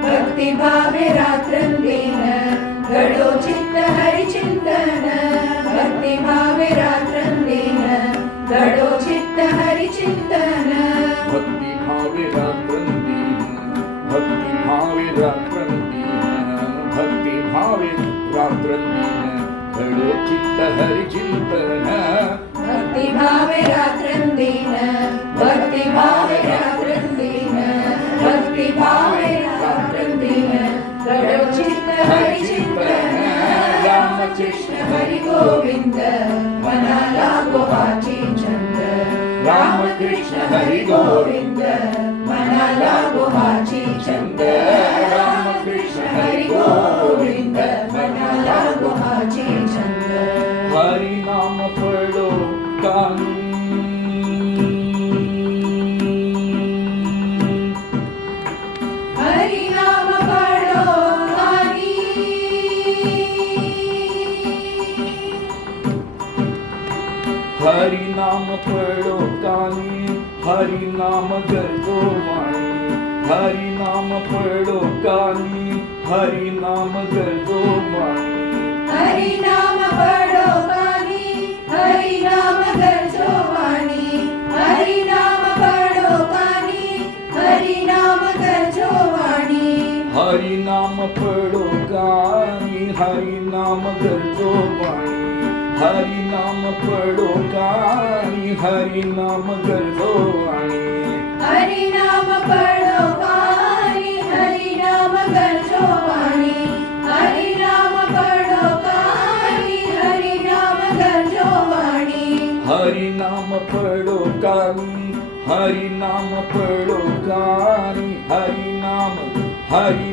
भक्ति भावे रात्रंदीन हरि चिंतन भक्ति भावे रात्रंदिन भक्ति भावे रात्रंदिन भक्ति भावे रात्रंदिन करो चित्त हरि चिंतन राम कृष्ण हरि गोविंद मना लागो हाची छंद राम कृष्ण हरि गोविंद मना लागो हाची छंद राम कृष्ण हरि गोविंद मना लागो हाची छंद हरि नाम पढ़ो कानी हरि नाम पढ़ो कानी हरि नाम पढ़ो कानी हरि नाम गरजो वाणी हरि नाम पढ़ो कानी हरि नाम गरजो वाणी हरि नाम पढ़ो कानी हरि नाम गरजो वाणी हरि नाम पढ़ो कानी हरि नाम गरजो वाणी हरि नाम पढ़ो कानी हरि नाम गरजो वाणी हरि नाम पढ़ो कानी हरि नाम गरजो वाणी हरि नाम पढ़ो कानी हरि नाम गरजो वाणी हरि नाम पढ़ो कानी हरि नाम गरजो वाणी हरि नाम पढ़ो कानी हरि नाम पढ़ो कानी हरि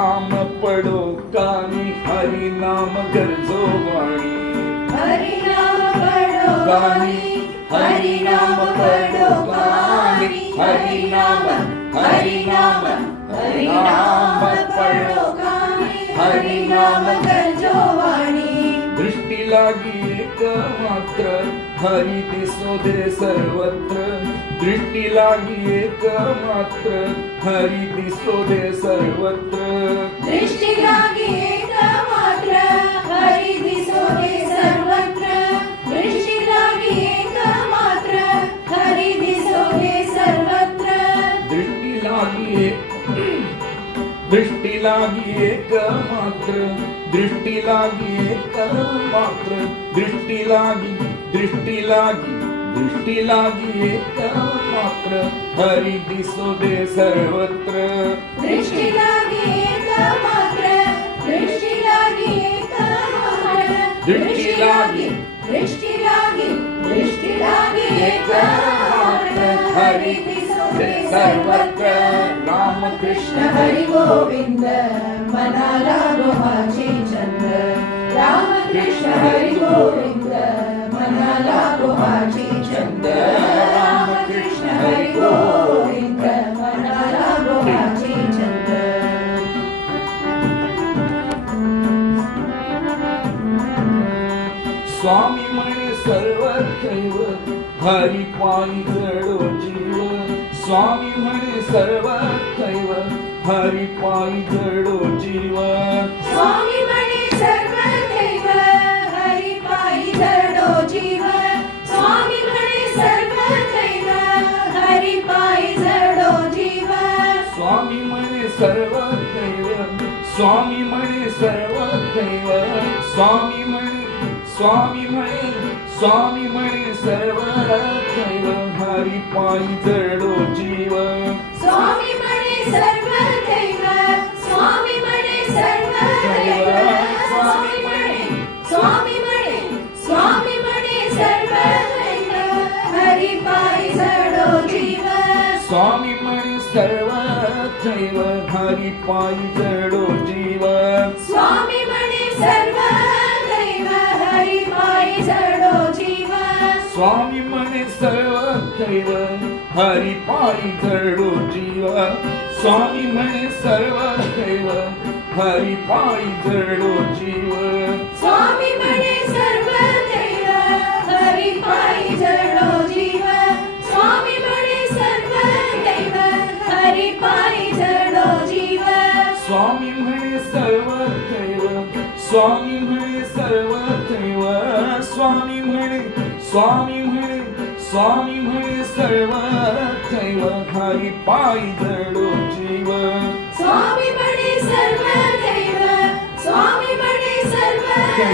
नाम पढ़ो कानी हरि नाम गरजो वाणी हरि नाम पढ़ो कानी हरि नाम पढ़ो कानी हरि नाम पढ़ो कानी हरि नाम गरजो वाणी दृष्टी लागी एक मात्र हरि दिसो दे सर्वत्र दृष्टी लागी एक मात्र हरि दिसो दे सर्वत्र दृष्टि लागी एक मात्र हरि दिसो दे सर्वत्र दृष्टि लागी एक मात्र हरि दिसो दे सर्वत्र दृष्टी लागी एक मात्र दृष्टी लागी एक मात्र दृष्टी लागी एक मात्र हरि दिसो दे सर्वत्र दृष्टि लागी एक मात्र दृष्टि लागी एक मात्र दृष्टि लागी एक मात्र हरि दिसो दे सर्वत्र राम कृष्ण हरि गोविंद मना लागो हाची छंद राम कृष्ण हरि गोविंद मना लागो हाची छंद राम कृष्ण हरि गोविंद मना लागो हाची छंद स्वामी म्हणे सर्व दैव हरि पायी जडो जीव स्वामी म्हणे सर्व दैव हरि पायी जडो जीव स्वामी म्हणे सर्व दैव हरि पायी जडो जीव स्वामी म्हणे सर्व दैव हरि पायी जडो जीव स्वामी म्हणे सर्व दैव स्वामी म्हणे सर्व दैव स्वामी म्हणे सर्व दैव हरि पायी जडो जीव स्वामी म्हणे सर्व दैव स्वामी म्हणे सर्व दैव स्वामी म्हणे सर्व दैव हरि पायी जडो जीव स्वामी म्हणे सर्व दैव हरि पायी जडो जीव स्वामी म्हणे सर्व दैव हरि पायी जडो जीव स्वामी म्हणे सर्व दैव हरि पायी जडो जीव स्वामी म्हणे सर्व दैव हरि पायी जडो जीव स्वामी म्हणे सर्व दैव हरि पायी जडो जीव स्वामी म्हणे सर्व दैव हरि पायी जडो जीव स्वामी म्हणे सर्व दैव स्वामी म्हणे सर्व दैव स्वामी म्हणे सर्व दैव हरि पायी जडो जीव स्वामी म्हणे सर्व दैव स्वामी म्हणे सर्व दैव